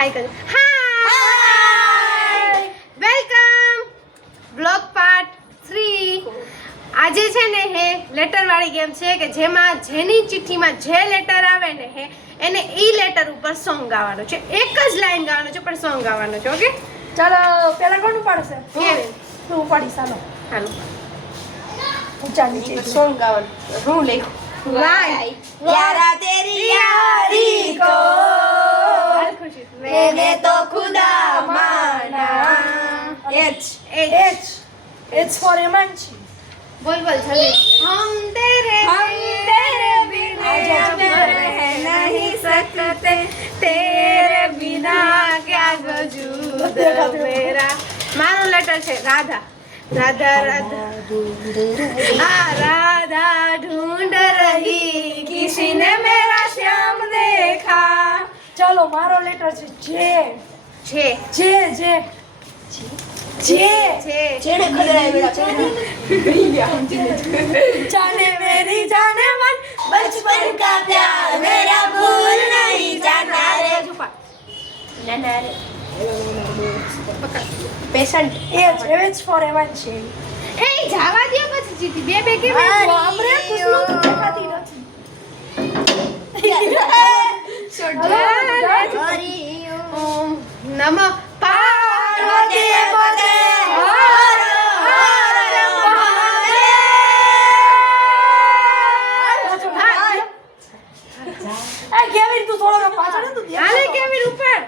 હાય કરજો. Hi welcome blog part 3. આજે છે ને હે લેટર વાળી ગેમ છે કે જેમાં જેની ચિઠ્ઠીમાં જે લેટર આવે ને હે એને ઈ લેટર ઉપર સોંગ ગાવાનો છે. એક જ લાઈન ગાવાનો છે પણ સોંગ ગાવાનો છે. ઓકે ચાલો પેલા કોણ ઉપાડશે? તું ઉપાડી ચાલો. હાલો ઊંચા નીચે સોંગ ગાવાનું. હું લખું વાય यारा तेरी यारी को હાલ ખુશી मैंने तो खुदा माना. H It's for Emanchi. बोल बोल जल्दी. हम तेरे बिना रह नहीं सकते तेरे बिना क्या वजूद मेरा. મારો લેટર છે રાધા. राधा राधा राधा ढूंढ रही किसी ने मेरा श्याम देखा. ચાલો મારો લેટર છે જે છે જે જે છે जेने खदराय बेटा जाने मेरी जाने मन बचपन का प्यार मेरा भूल नहीं जाना रे. Patient It's for Emanchi. એ જાવા દે પછી જીતી બે બે કે આપણે કુછલું તો દેખાતી નથી. ઓમ નમઃ પાર્વતી पते हर हर महादेव. આ કેવી તું થોડો પાછળ તું હાલે કેવી ઉપર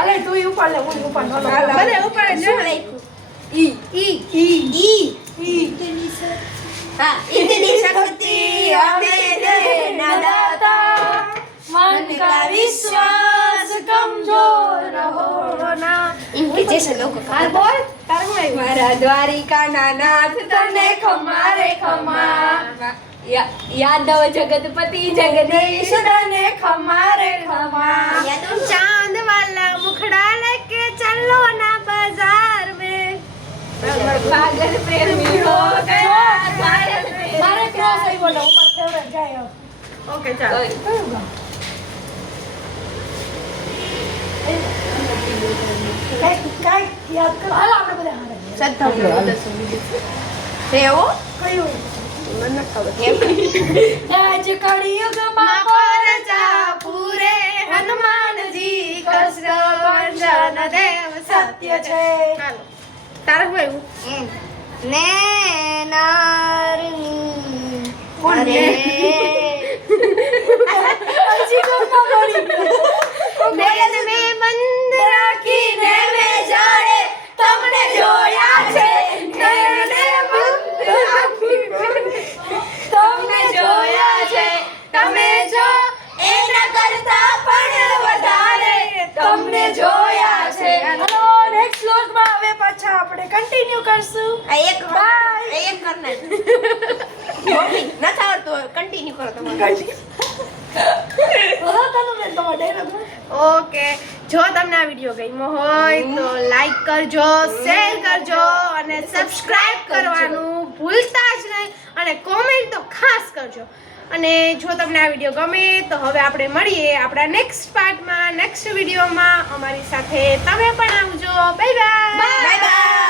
અરે તું ઉપર લે હું ઉપર નો બધે ઉપર જ શું ને. લખ્યું? ઈ हाँ, इतनी शक्ति हमें देना दाता, मन का विश्वास कमजोर हो ना. इनके जैसे लोग હાલ બોલ તારું હું આવ્યું. मारा द्वारिका ना नाथ तने खमा रे खमा. यादव जगतपति जगदीश तने खमा रे खमा. चांद वाला मुखड़ा लेके चलो ना बाजार में. पागल प्रेमी हो गया पागल મારે ક્રોસ આવી બોલો મારો ફેવરેટ ગાય ઓકે ચાલો. કયું ગામ કાઈ યાદ કર હાલો આપણે બધા હારે રેવો કયું મને ખબર આજ કળિયુગમાં પરજા પૂરે હનુમાનજી કૃષ્ણ ભંજન દેવ સત્ય છે હાલો તારું હું આવ્યું. ને નારની અરે. હજી કોણ પડી નયન મેં બંધ રાખીને મેં જાણે તમને જોયા છે નયને બંધ રાખીને તમને જોયા છે તમે જો એના કરતા પણ વધારે તમને જોયા છે. હાલો નેક્સ્ટ વ્લોગમાં હવે પાછા આપણે કન્ટિન્યુ કરશું આ એક Bye. એક કરને મમ્મી નથી આવડતું કન્ટિન્યુ કરો તમારે. બોલો તમે તમારો ડાયલોગ ઓકે જો તમને આ વિડીયો ગમ્યો હોય તો લાઈક કરજો, શેર કરજો અને સબસ્ક્રાઇબ કરવાનું ભૂલતા જ નહીં અને કોમેન્ટ તો ખાસ કરજો. અને જો તમને આ વિડીયો ગમે તો હવે આપણે મળીએ આપણા નેક્સ્ટ પાર્ટમાં નેક્સ્ટ વિડીયોમાં. અમારી સાથે તમે પણ આવજો. Bye bye. Bye bye.